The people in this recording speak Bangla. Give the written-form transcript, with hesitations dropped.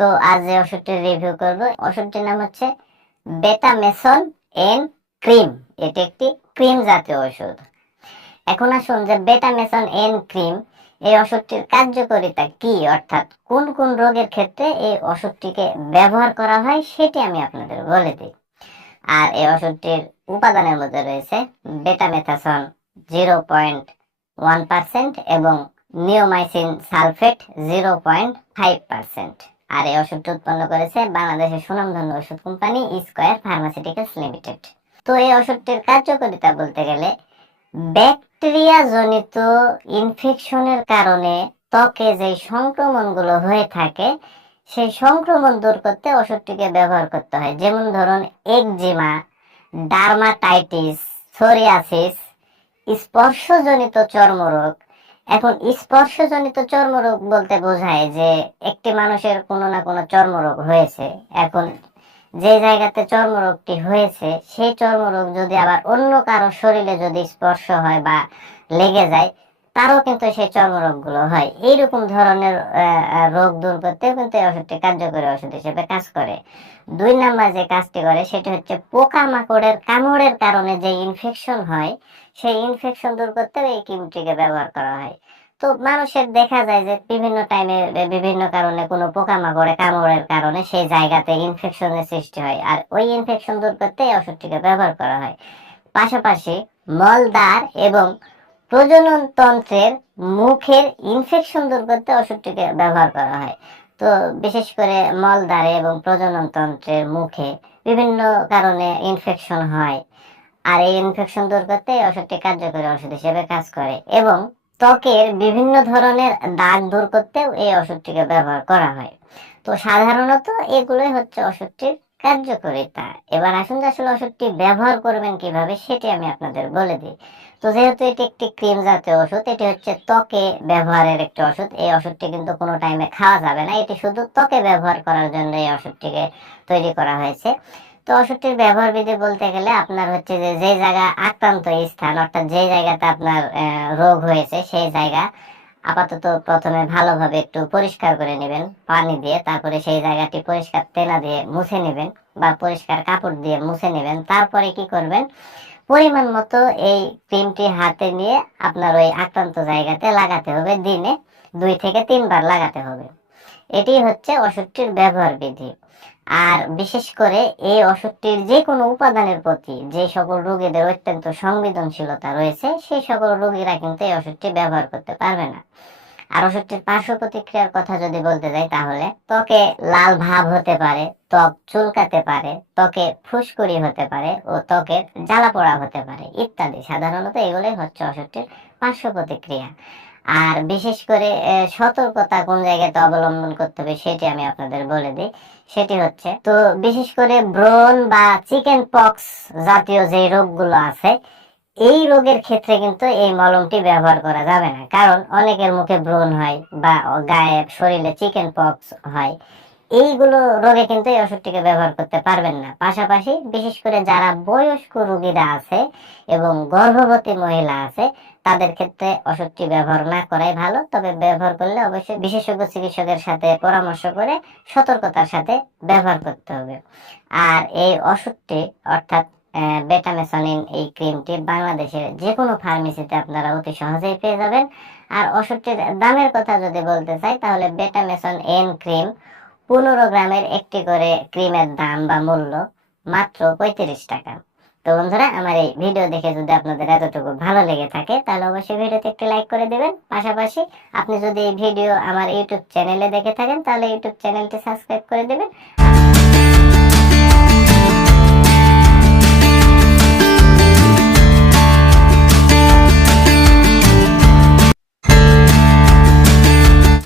তো আজ যে ওষুধটির রিভিউ করব, ওষুধটির নাম হচ্ছে বেটামেসন এন ক্রিম। এটি একটি ক্রিম জাতীয় ওষুধ। এখন আসুন যে বেটামেসন এন ক্রিম এই ওষুধটির কার্যকারিতা কি, অর্থাৎ কোন কোন রোগের ক্ষেত্রে এই ওষুধটিকে ব্যবহার করা হয় সেটি আমি আপনাদের বলে দিই। আর এই ওষুধটির উপাদানের মধ্যে রয়েছে বেটামেথাসন 0.1% এবং নিওমাইসিন সালফেট 0.5%। আর এই ওষুধটি উৎপন্ন করেছে বাংলাদেশের সুনামধন্য ওষুধ কোম্পানি স্কয়ার ফার্মাসিউটিক্যালস লিমিটেড। তো এই ওষুধটির কার্যকারিতা বলতে গেলে ব্যাকটেরিয়া জনিত ইনফেকশনের কারণে ত্বকে যে সংক্রমণগুলো হয়ে থাকে সেই সংক্রমণ দূর করতে ওষুধটিকে ব্যবহার করতে হয়। যেমন ধরুন একজিমা, ডার্মাটাইটিস, সোরিয়াসিস, স্পর্শজনিত চর্মরোগ। এখন স্পর্শজনিত চর্মরোগ বলতে বোঝায় যে একটি মানুষের কোনো না কোনো চর্মরোগ হয়েছে। এখন যে জায়গাতে চর্মরোগটি হয়েছে সেই চর্মরোগ যদি আবার অন্য কারো শরীরে যদি স্পর্শ হয় বা লেগে যায়, তারও কিন্তু সেই চর্মরোগগুলো হয়। এইরকম ধরনের রোগ দূর করতেও কিন্তু এই ওষুধটি কার্যকরী ওষুধ হিসেবে কাজ করে। 2 নাম্বার যে কাজটি করে সেটি হচ্ছে পোকামাকড়ের কামড়ের কারণে যে ইনফেকশন হয় সেই ইনফেকশন দূর করতেও এই ক্রিমটিকে ব্যবহার করা হয়। তো মানুষের দেখা যায় যে বিভিন্ন টাইমে বিভিন্ন কারণে কোনো পোকামাকড়ে কামড়ের কারণে সেই জায়গাতে ইনফেকশনের সৃষ্টি হয়, আর ওই ইনফেকশন দূর করতে এই ওষুধটিকে ব্যবহার করা হয়। পাশাপাশি মলদ্বার এবং প্রজনন তন্ত্রের মুখের ইনফেকশন দূর করতে ওষুধটিকে ব্যবহার করা হয়। তো বিশেষ করে মলদ্বারে এবং প্রজনন তন্ত্রের মুখে বিভিন্ন কারণে ইনফেকশন হয়, আর এই ইনফেকশন দূর করতে এই ওষুধটি কার্যকরী ওষুধ হিসেবে কাজ করে। এবং ত্বকের বিভিন্ন ধরনের দাগ দূর করতেও এই ওষুধটিকে ব্যবহার করা হয়। তো সাধারণত এগুলোই হচ্ছে ওষুধটির কার্যকারিতা। এবার আসুন যে আসলে ওষুধটি ব্যবহার করবেন কিভাবে সেটি আমি আপনাদের বলে দিই। তো যেহেতু এটি একটি ক্রিম জাতীয় ওষুধ, এটি হচ্ছে ত্বকে ব্যবহারের একটি ওষুধ। এই ওষুধটি কিন্তু কোনো টাইমে খাওয়া যাবে না, এটি শুধু ত্বকে ব্যবহার করার জন্য এই ওষুধটিকে তৈরি করা হয়েছে। তো ওষুধটির ব্যবহার বিধি বলতে গেলে আপনার হচ্ছে যে যে জায়গা আক্রান্ত স্থান, অর্থাৎ যে জায়গাতে আপনার রোগ হয়েছে সেই জায়গা আপাতত প্রথমে ভালোভাবে একটু পরিষ্কার করে নেবেন পানি দিয়ে। তারপরে সেই জায়গাটি পরিষ্কার তেলা দিয়ে মুছে নেবেন বা পরিষ্কার কাপড় দিয়ে মুছে নেবেন। তারপরে কি করবেন, পরিমাণ মতো এই ক্রিমটি হাতে নিয়ে আপনার ওই আক্রান্ত জায়গাতে লাগাতে হবে। দিনে 2 থেকে 3 বার লাগাতে হবে। এটি হচ্ছে ওষুধটির ব্যবহার বিধি। আর বিশেষ করে এই ওষুধটির যে কোনো উপাদানের প্রতি যে সকল রোগীদের অত্যন্ত সংবেদনশীলতা রয়েছে সেই সকল রোগীরা কিন্তু এই ওষুধটি ব্যবহার করতে পারবে না। আর ওষুধটির পার্শ্ব প্রতিক্রিয়ার কথা যদি বলতে যাই তাহলে ত্বকে লাল ভাব হতে পারে, ত্বক চুলকাতে পারে, ত্বকে ফুসকুড়ি হতে পারে ও ত্বকের জ্বালা পোড়া হতে পারে ইত্যাদি। সাধারণত এগুলোই হচ্ছে ওষুধটির পার্শ্ব প্রতিক্রিয়া। আর বিশেষ করে সতর্কতা কোন জায়গাতে অবলম্বন করতে হবে সেটি আমি আপনাদের বলে দিই। সেটি হচ্ছে, তো বিশেষ করে ব্রণ বা চিকেন পক্স জাতীয় যে রোগগুলো আছে এই রোগের ক্ষেত্রে কিন্তু এই মলমটি ব্যবহার করা যাবে না, কারণ অনেকের মুখে ব্রণ হয় বা গায়ে শরীরে চিকেন পক্স হয়। এইগুলো রোগে কিন্তু এই ওষুধটিকে ব্যবহার করতে পারবেন না। পাশাপাশি বিশেষ করে যারা বয়স্ক রোগীরা আছে এবং গর্ভবতী মহিলা আছে তাদের ক্ষেত্রে ওষুধটি ব্যবহার না করাই ভালো। তবে ব্যবহার করলে অবশ্যই বিশেষজ্ঞ চিকিৎসকের সাথে পরামর্শ করে সতর্কতার সাথে ব্যবহার করতে হবে। আর এই ওষুধটি অর্থাৎ বেটামেসনিন এই ক্রিমটি বাংলাদেশের যে কোনো ফার্মেসিতে আপনারা অতি সহজেই পেয়ে যাবেন। আর ওষুধটির দামের কথা যদি বলতে চাই তাহলে বেটামেসন এন ক্রিম 15 গ্রামের একটি করে ক্রিমের দাম বা মূল্য মাত্র 35 টাকা। তো বন্ধুরা, আমার এই ভিডিও দেখে যদি আপনাদের এতটুকু ভালো লেগে থাকে তাহলে অবশ্যই ভিডিওতে একটি লাইক করে দেবেন। পাশাপাশি আপনি যদি এই ভিডিও আমার ইউটিউব চ্যানেলে দেখে থাকেন তাহলে ইউটিউব চ্যানেলটি সাবস্ক্রাইব করে দেবেন।